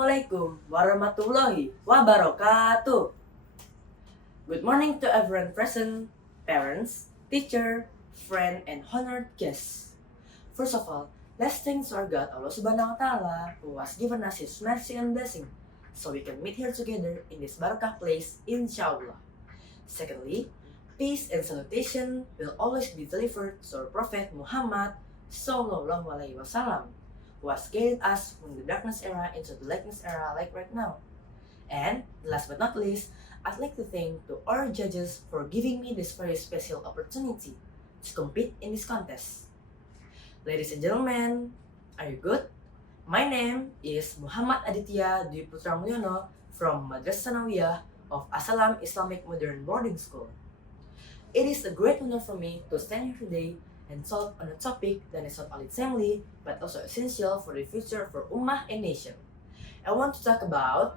Assalamualaikum warahmatullahi wabarakatuh. Good morning to everyone present, parents, teacher, friend, and honored guests. First of all, let's thank our God Allah Subhanahu wa Ta'ala who has given us His mercy and blessing so we can meet here together in this barakah place, inshallah. Secondly, peace and salutation will always be delivered to our Prophet Muhammad Sallallahu Alaihi Wasallam, who has guided us from the darkness era into the lightness era like right now. And last but not least, I'd like to thank to our judges for giving me this very special opportunity to compete in this contest. Ladies and gentlemen, are you good? My name is Muhammad ADITYA Dwi Putra Mulyono from Madrasah Sanawiyah of ASSALAAM Islamic Modern Boarding School. It is a great honor for me to stand here today and talk on a topic that is not only timely but also essential for the future for Ummah and nation. I want to talk about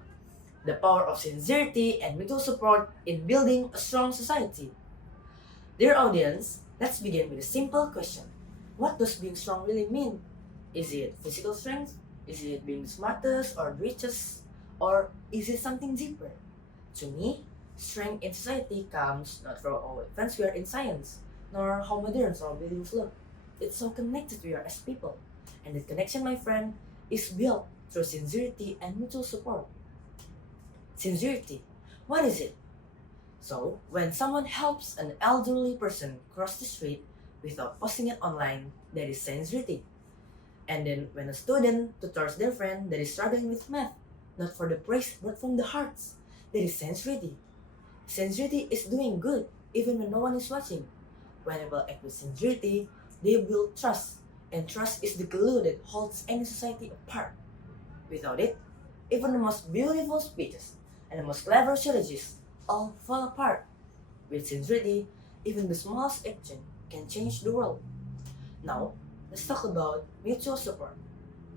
the power of sincerity and mutual support in building a strong society. Dear audience, let's begin with a simple question. What does being strong really mean? Is it physical strength? Is it being the smartest or the richest? Or is it something deeper? To me, strength in society comes not from all advanced we are in science, nor how modern our buildings look. It's so connected we are as people. And that connection, my friend, is built through sincerity and mutual support. Sincerity, what is it? So, when someone helps an elderly person cross the street without posting it online, that is sincerity. And then when a student tutors their friend that is struggling with math, not for the praise but from the hearts, that is sincerity. Sincerity is doing good even when no one is watching. When people act with sincerity, they build trust, and trust is the glue that holds any society apart. Without it, even the most beautiful speeches and the most clever strategies all fall apart. With sincerity, even the smallest action can change the world. Now, let's talk about mutual support.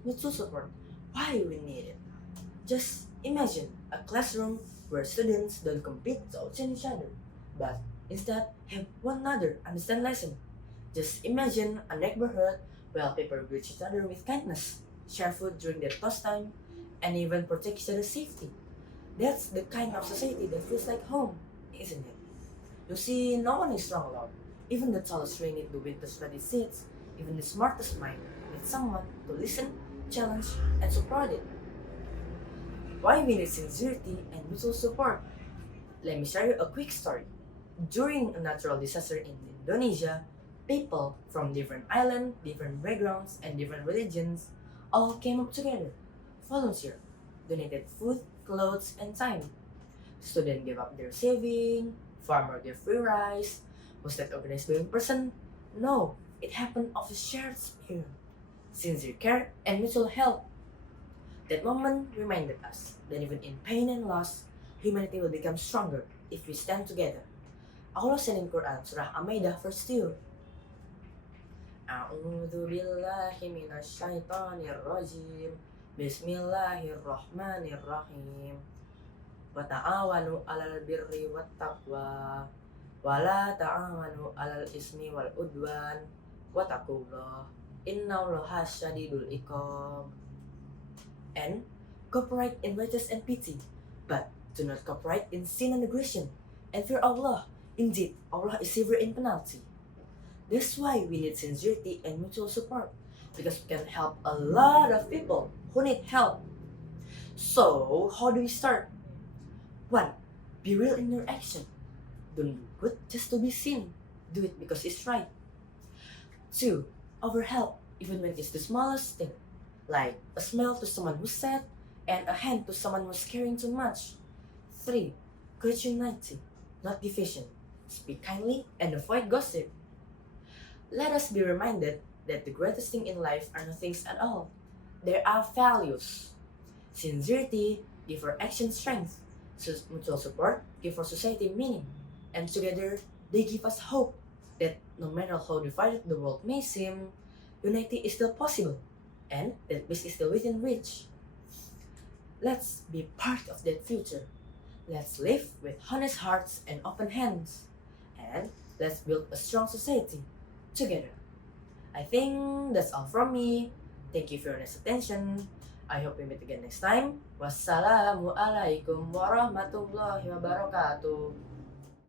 Mutual support, why we need it? Just imagine a classroom where students don't compete to outshine each other, but instead have one another understand lesson. Just imagine a neighborhood where people greet each other with kindness, share food during their tough time, and even protect each other's safety. That's the kind of society that feels like home, isn't it? You see, no one is strong alone. Even the tallest tree needs the wind to spread its seeds. Even the smartest mind needs someone to listen, challenge, and support it. Why we need sincerity and mutual support? Let me share you a quick story. During a natural disaster in Indonesia, people from different islands, different backgrounds, and different religions all came up together, volunteered, donated food, clothes, and time. Students gave up their saving, farmer gave free rice. Was that organized by one person? No, it happened of a shared spirit, sincere care, and mutual help. That moment reminded us that even in pain and loss, humanity will become stronger if we stand together. Allah said in Quran, Surah Al-Maidah, verse 2, A'udzu billahi minasyaitonir rajim. Bismillahirrahmanirrahim. Wa ta'awanu 'alal birri wat taqwa wa la ta'awanu 'alal ismi wal udwan wa taqullah innallaha syadidul iqab. And cooperate in righteousness and pity, but do not cooperate in sin and aggression, and fear Allah. Indeed, Allah is severe in penalty. That's why we need sincerity and mutual support, because we can help a lot of people who need help. So, how do we start? 1. Be real in your action. Don't do good just to be seen. Do it because it's right. 2. Overhelp, even when it's the smallest thing, like a smile to someone who's sad and a hand to someone who's carrying too much. 3. Create unity, not division. Speak kindly and avoid gossip. Let us be reminded that the greatest thing in life are not things at all. There are values. Sincerity give our action strength. Mutual support give our society meaning. And together, they give us hope that no matter how divided the world may seem, unity is still possible, and that peace is still within reach. Let's be part of that future. Let's live with honest hearts and open hands. And let's build a strong society together. I think that's all from me. Thank you for your nice attention. I hope we meet again next time. Wassalamualaikum warahmatullahi wabarakatuh.